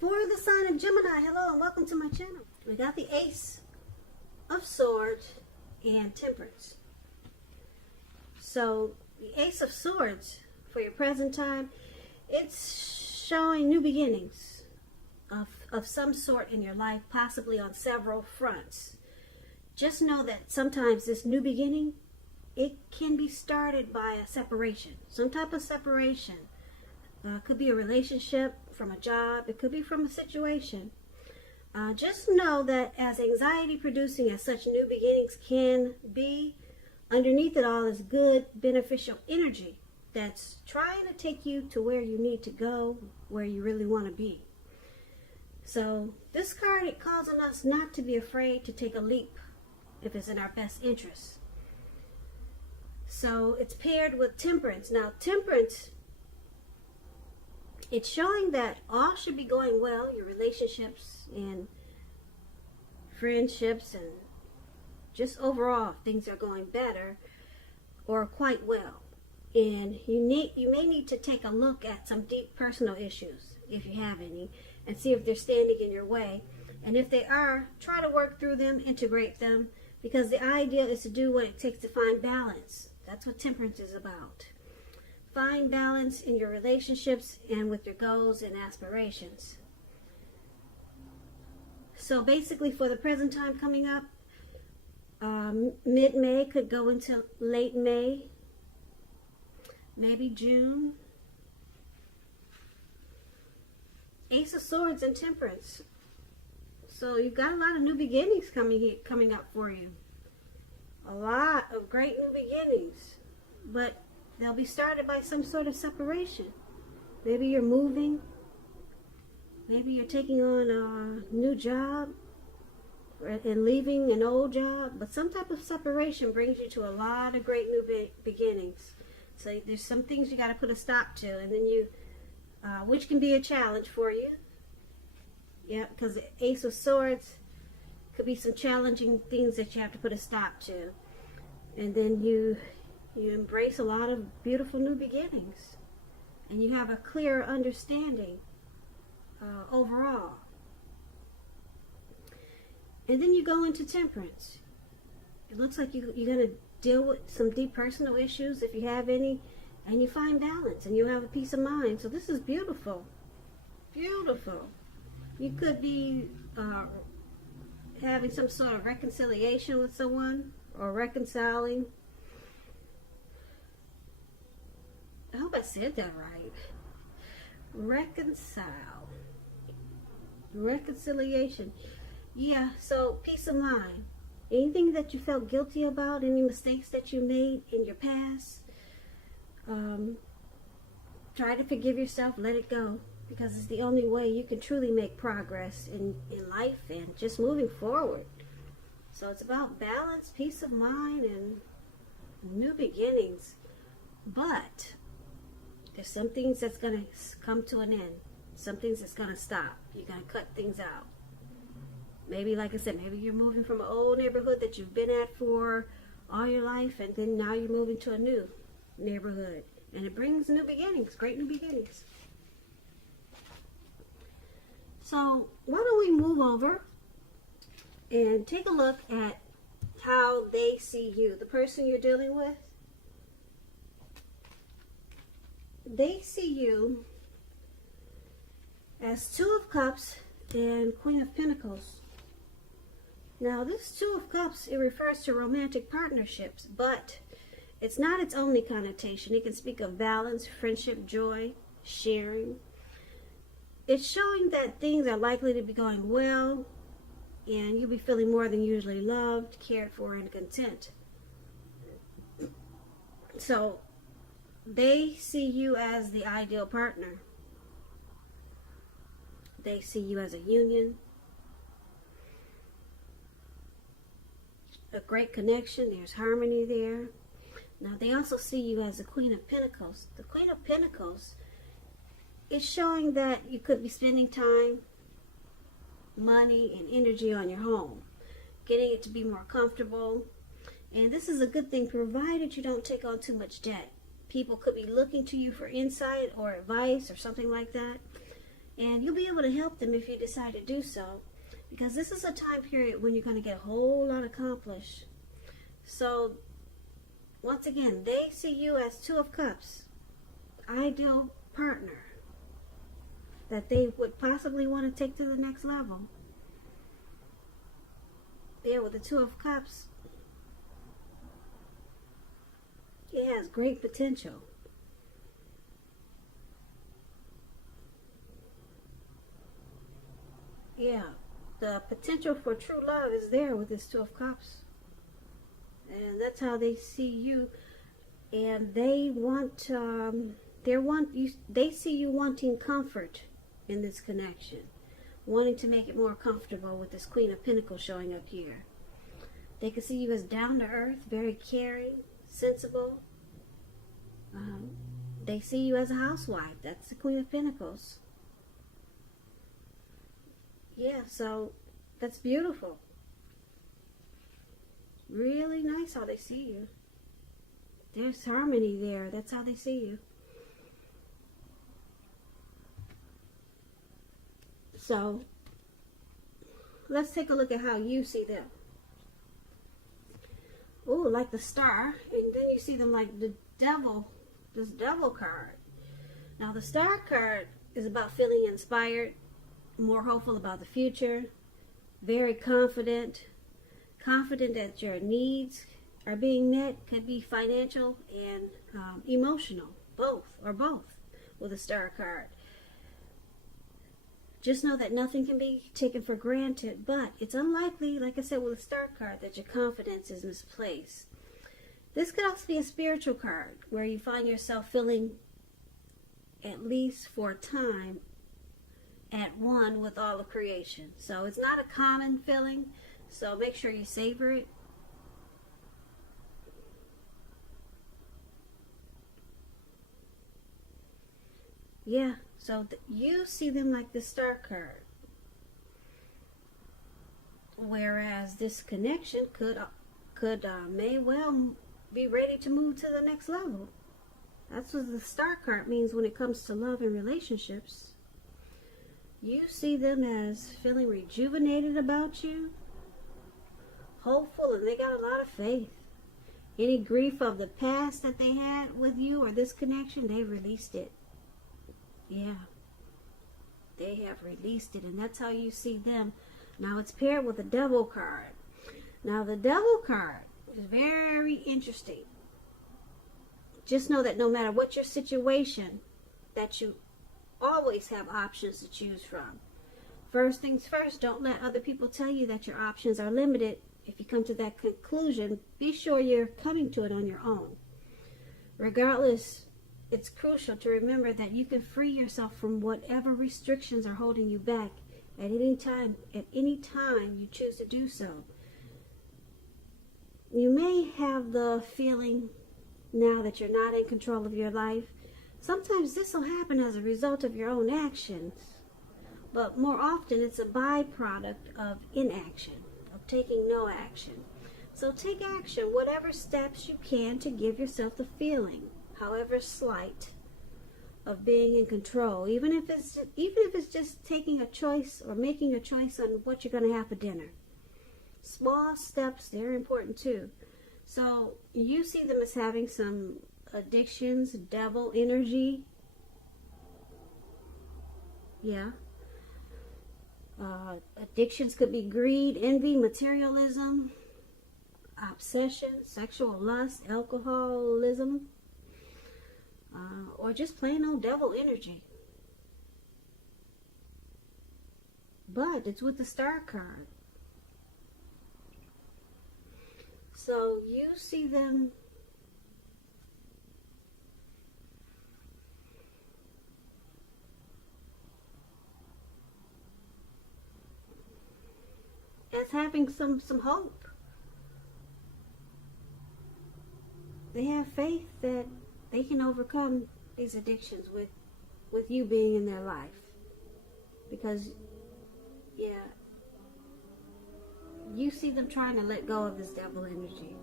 For the sign of Gemini, hello and welcome to my channel. We got the Ace of Swords and Temperance. So the Ace of Swords for your present time, it's showing new beginnings of some sort in your life, possibly on several fronts. Just know that sometimes this new beginning, it can be started by a separation, some type of separation. Could be a relationship, from a job, it could be from a situation. Just know that as anxiety producing as such new beginnings can be, underneath it all is good, beneficial energy that's trying to take you to where you need to go, where you really want to be. So this card, it calls on us not to be afraid to take a leap if it's in our best interest. So it's paired with Temperance. Now Temperance, it's showing that all should be going well, your relationships and friendships and just overall things are going better or quite well. And you may need to take a look at some deep personal issues, if you have any, and see if they're standing in your way. And if they are, try to work through them, integrate them, because the idea is to do what it takes to find balance. That's what Temperance is about. Find balance in your relationships and with your goals and aspirations. So basically for the present time coming up, mid-May could go into late May, maybe June. Ace of Swords and Temperance. So you've got a lot of new beginnings coming up for you. A lot of great new beginnings. But they'll be started by some sort of separation. Maybe you're moving. Maybe you're taking on a new job and leaving an old job. But some type of separation brings you to a lot of great new beginnings. So there's some things you got to put a stop to. And then which can be a challenge for you. Yeah, because the Ace of Swords could be some challenging things that you have to put a stop to. And then you embrace a lot of beautiful new beginnings, and you have a clearer understanding overall. And then you go into Temperance. It looks like you're going to deal with some deep personal issues, if you have any, and you find balance, and you have a peace of mind. So this is beautiful. Beautiful. You could be having some sort of reconciliation with someone, or reconciling. I hope I said that right. Reconcile. Reconciliation. Yeah, so peace of mind. Anything that you felt guilty about, any mistakes that you made in your past, try to forgive yourself, let it go. Because it's the only way you can truly make progress in life and just moving forward. So it's about balance, peace of mind, and new beginnings. But there's some things that's going to come to an end. Some things that's going to stop. You're going to cut things out. Maybe, like I said, maybe you're moving from an old neighborhood that you've been at for all your life, and then now you're moving to a new neighborhood. And it brings new beginnings, great new beginnings. So why don't we move over and take a look at how they see you, the person you're dealing with. They see you as Two of Cups and Queen of Pentacles. Now this Two of Cups, it refers to romantic partnerships, but it's not its only connotation. It can speak of balance, friendship, joy, sharing. It's showing that things are likely to be going well, and you'll be feeling more than usually loved, cared for, and content. So they see you as the ideal partner. They see you as a union, a great connection. There's harmony there. Now they also see you as the Queen of Pentacles. The Queen of Pentacles is showing that you could be spending time, money, and energy on your home, getting it to be more comfortable. And this is a good thing, provided you don't take on too much debt. People could be looking to you for insight or advice or something like that. And you'll be able to help them if you decide to do so, because this is a time period when you're going to get a whole lot accomplished. So, once again, they see you as Two of Cups, ideal partner that they would possibly want to take to the next level. Yeah, with the Two of Cups, it has great potential. Yeah, the potential for true love is there with this Two of Cups. And that's how they see you. And they they see you wanting comfort in this connection, wanting to make it more comfortable with this Queen of Pentacles showing up here. They can see you as down to earth, very caring, sensible. They see you as a housewife. That's the Queen of Pentacles. Yeah, so that's beautiful. Really nice how they see you. There's harmony there. That's how they see you. So, let's take a look at how you see them. Ooh, like the Star. And then you see them like the Devil. This Devil card. Now, the Star card is about feeling inspired, more hopeful about the future, very confident that your needs are being met. Could be financial and emotional, both with a Star card. Just know that nothing can be taken for granted, but it's unlikely, like I said with a Star card, that your confidence is misplaced. This could also be a spiritual card where you find yourself feeling, at least for a time, at one with all of creation. So it's not a common feeling, so make sure you savor it. Yeah, so you see them like the Star card. Whereas this connection may well be ready to move to the next level. That's what the Star card means when it comes to love and relationships. You see them as feeling rejuvenated about you, hopeful, and they got a lot of faith. Any grief of the past that they had with you or this connection, they released it. Yeah, they have released it, and that's how you see them. Now it's paired with the Devil card. Now the Devil card is very interesting. Just know that no matter what your situation, that you always have options to choose from. First things first, don't let other people tell you that your options are limited. If you come to that conclusion, be sure you're coming to it on your own. Regardless, it's crucial to remember that you can free yourself from whatever restrictions are holding you back at any time you choose to do so. You may have the feeling now that you're not in control of your life. Sometimes this will happen as a result of your own actions, but more often it's a byproduct of inaction, of taking no action. So take action, whatever steps you can to give yourself the feeling, however slight, of being in control. Even if it's just taking a choice or making a choice on what you're going to have for dinner. Small steps, they're important too. So you see them as having some addictions, devil energy. Yeah. Addictions could be greed, envy, materialism, obsession, sexual lust, alcoholism, or just plain old devil energy. But it's with the Star card. So you see them as having some hope. They have faith that they can overcome these addictions with you being in their life. Because, yeah, you see them trying to let go of this devil energy.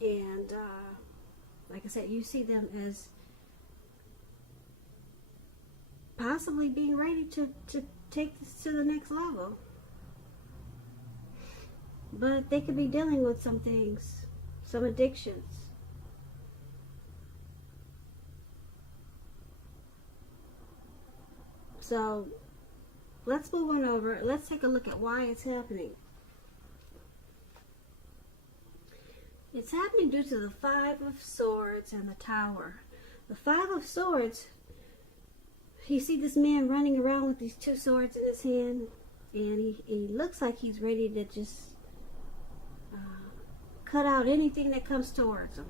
And Like I said, you see them as possibly being ready to take this to the next level. But they could be dealing with some things, some addictions. So let's move on over. Let's take a look at why it's happening. It's happening due to the Five of Swords and the Tower. The Five of Swords, you see this man running around with these two swords in his hand, and he looks like he's ready to just cut out anything that comes towards him.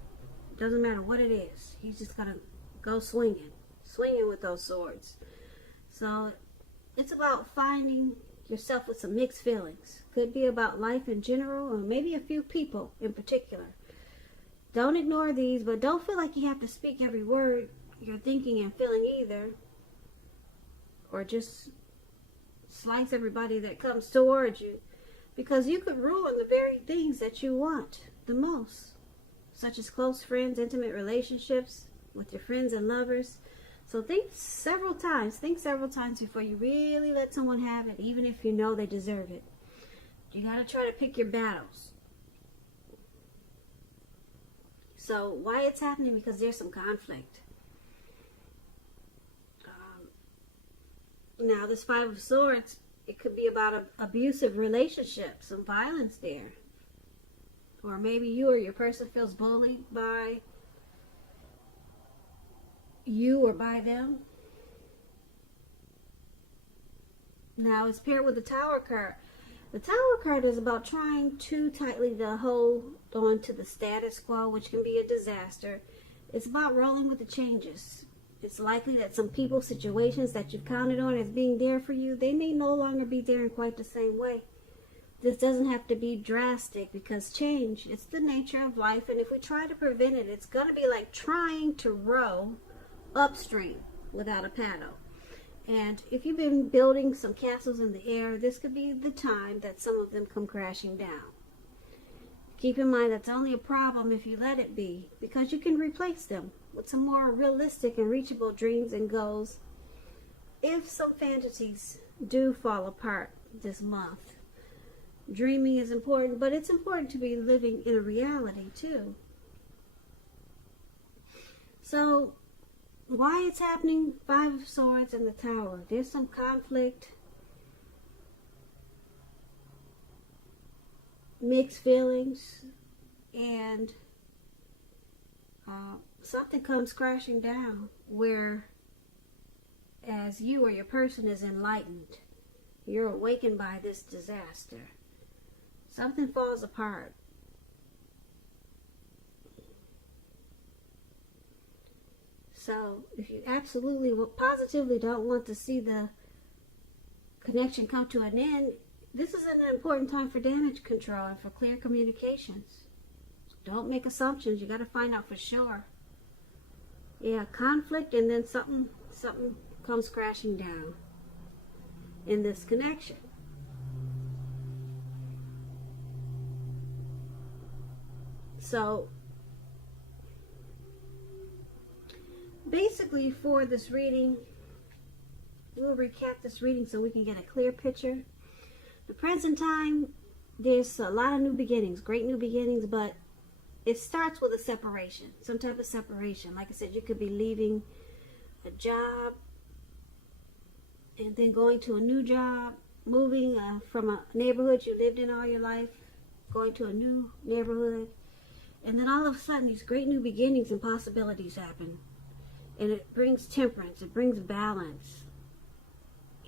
Doesn't matter what it is. He's just gonna go swinging with those swords. So it's about finding yourself with some mixed feelings. Could be about life in general, or maybe a few people in particular. Don't ignore these, but don't feel like you have to speak every word you're thinking and feeling either. Or just slice everybody that comes towards you. Because you could ruin the very things that you want the most. Such as close friends, intimate relationships with your friends and lovers. So think several times before you really let someone have it, even if you know they deserve it. You got to try to pick your battles. So why it's happening? Because there's some conflict. Now this Five of Swords, it could be about an abusive relationship, some violence there. Or maybe you or your person feels bullied by you or by them. Now it's paired with the Tower card. The Tower card is about trying too tightly to hold on to the status quo, which can be a disaster. It's about rolling with the changes. It's likely that some people, situations that you've counted on as being there for you, they may no longer be there in quite the same way. This doesn't have to be drastic, because change, it's the nature of life, and if we try to prevent it, it's going to be like trying to row upstream without a paddle. And if you've been building some castles in the air, this could be the time that some of them come crashing down. Keep in mind that's only a problem if you let it be, because you can replace them with some more realistic and reachable dreams and goals if some fantasies do fall apart this month. Dreaming is important, but it's important to be living in a reality too. So why it's happening? Five of Swords and the Tower. There's some conflict, mixed feelings, and something comes crashing down where as you or your person is enlightened, you're awakened by this disaster. Something falls apart. So if you absolutely, positively don't want to see the connection come to an end, this is an important time for damage control and for clear communications. Don't make assumptions. You got to find out for sure. Yeah, conflict, and then something comes crashing down in this connection. So basically, for this reading, we'll recap this reading so we can get a clear picture. The present time, there's a lot of new beginnings, great new beginnings, but it starts with a separation, some type of separation. Like I said, you could be leaving a job and then going to a new job, moving from a neighborhood you lived in all your life, going to a new neighborhood, and then all of a sudden these great new beginnings and possibilities happen. And it brings temperance, it brings balance,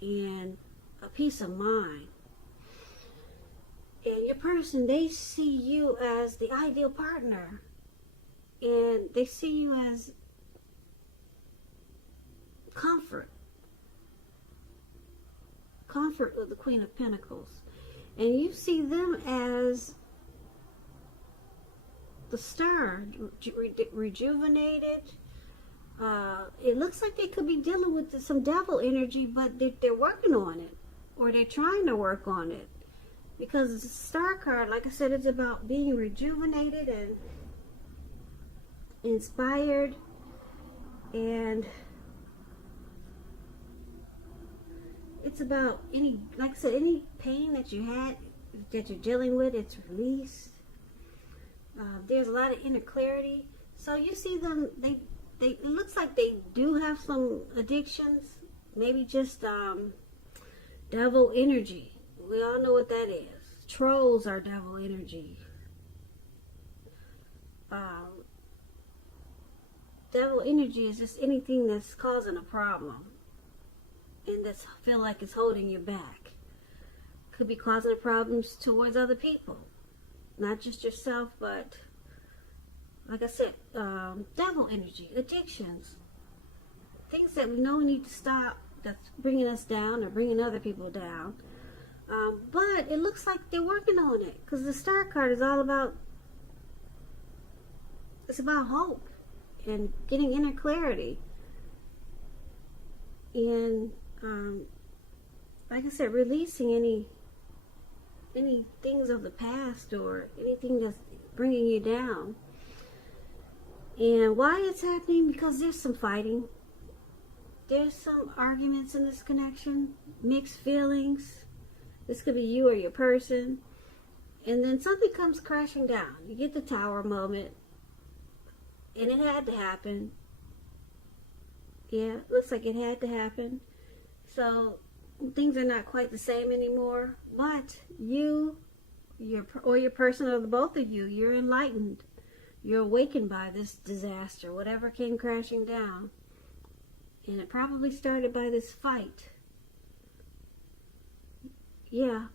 and a peace of mind. And your person, they see you as the ideal partner. And they see you as comfort. Comfort with the Queen of Pentacles. And you see them as the star, rejuvenated. It looks like they could be dealing with some devil energy, but they're working on it. Or they're trying to work on it. Because the star card, like I said, it's about being rejuvenated inspired, and it's about any, like I said, any pain that you had, that you're dealing with, it's released. There's a lot of inner clarity. So you see them, it looks like they do have some addictions, maybe just devil energy. We all know what that is. Trolls are devil energy. Devil energy is just anything that's causing a problem and that's feel like it's holding you back. Could be causing problems towards other people, not just yourself, but like I said, devil energy, addictions, things that we know we need to stop, that's bringing us down or bringing other people down. But it looks like they're working on it, because the Star card is all about, it's about hope and getting inner clarity. And like I said, releasing any things of the past or anything that's bringing you down. And why it's happening? Because there's some fighting. There's some arguments in this connection, mixed feelings. This could be you or your person. And then something comes crashing down. You get the Tower moment. And it had to happen. Yeah, looks like it had to happen. So things are not quite the same anymore. But you, your person, or the both of you, you're enlightened. You're awakened by this disaster, whatever came crashing down. And it probably started by this fight. Yeah.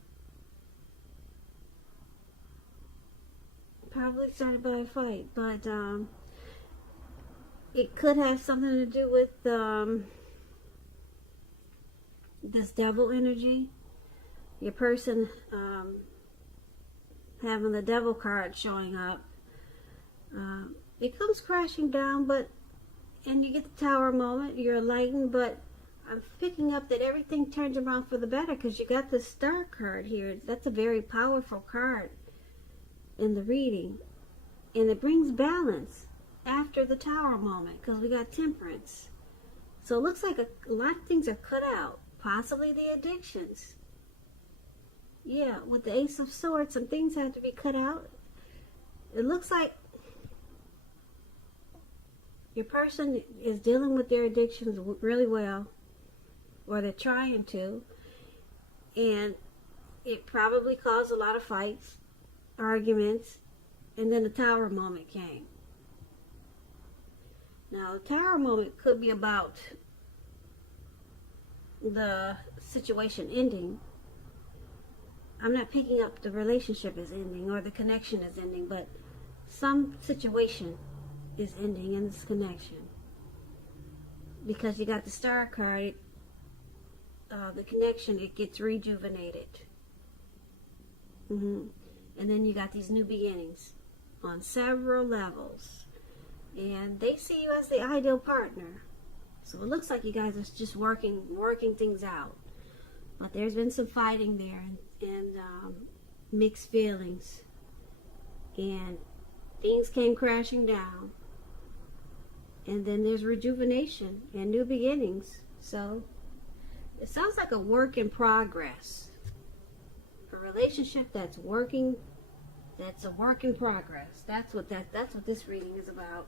Probably started by a fight, but it could have something to do with this devil energy. Your person having the devil card showing up. It comes crashing down, and you get the Tower moment, you're enlightened, but I'm picking up that everything turns around for the better, because you got the Star card here. That's a very powerful card in the reading, and it brings balance after the Tower moment, because we got Temperance. So it looks like a lot of things are cut out, possibly the addictions. Yeah, with the Ace of Swords, some things have to be cut out. It looks like your person is dealing with their addictions really well, or they're trying to, and it probably caused a lot of fights, arguments, and then the Tower moment came. Now, the Tower moment could be about the situation ending. I'm not picking up the relationship is ending or the connection is ending, but some situation is ending in this connection, because you got the Star card. The connection, it gets rejuvenated, and then you got these new beginnings on several levels, and they see you as the ideal partner. So it looks like you guys are just working things out, but there's been some fighting there, and mixed feelings, and things came crashing down. And then there's rejuvenation and new beginnings. So it sounds like a work in progress. A relationship that's working, that's a work in progress. That's what this reading is about.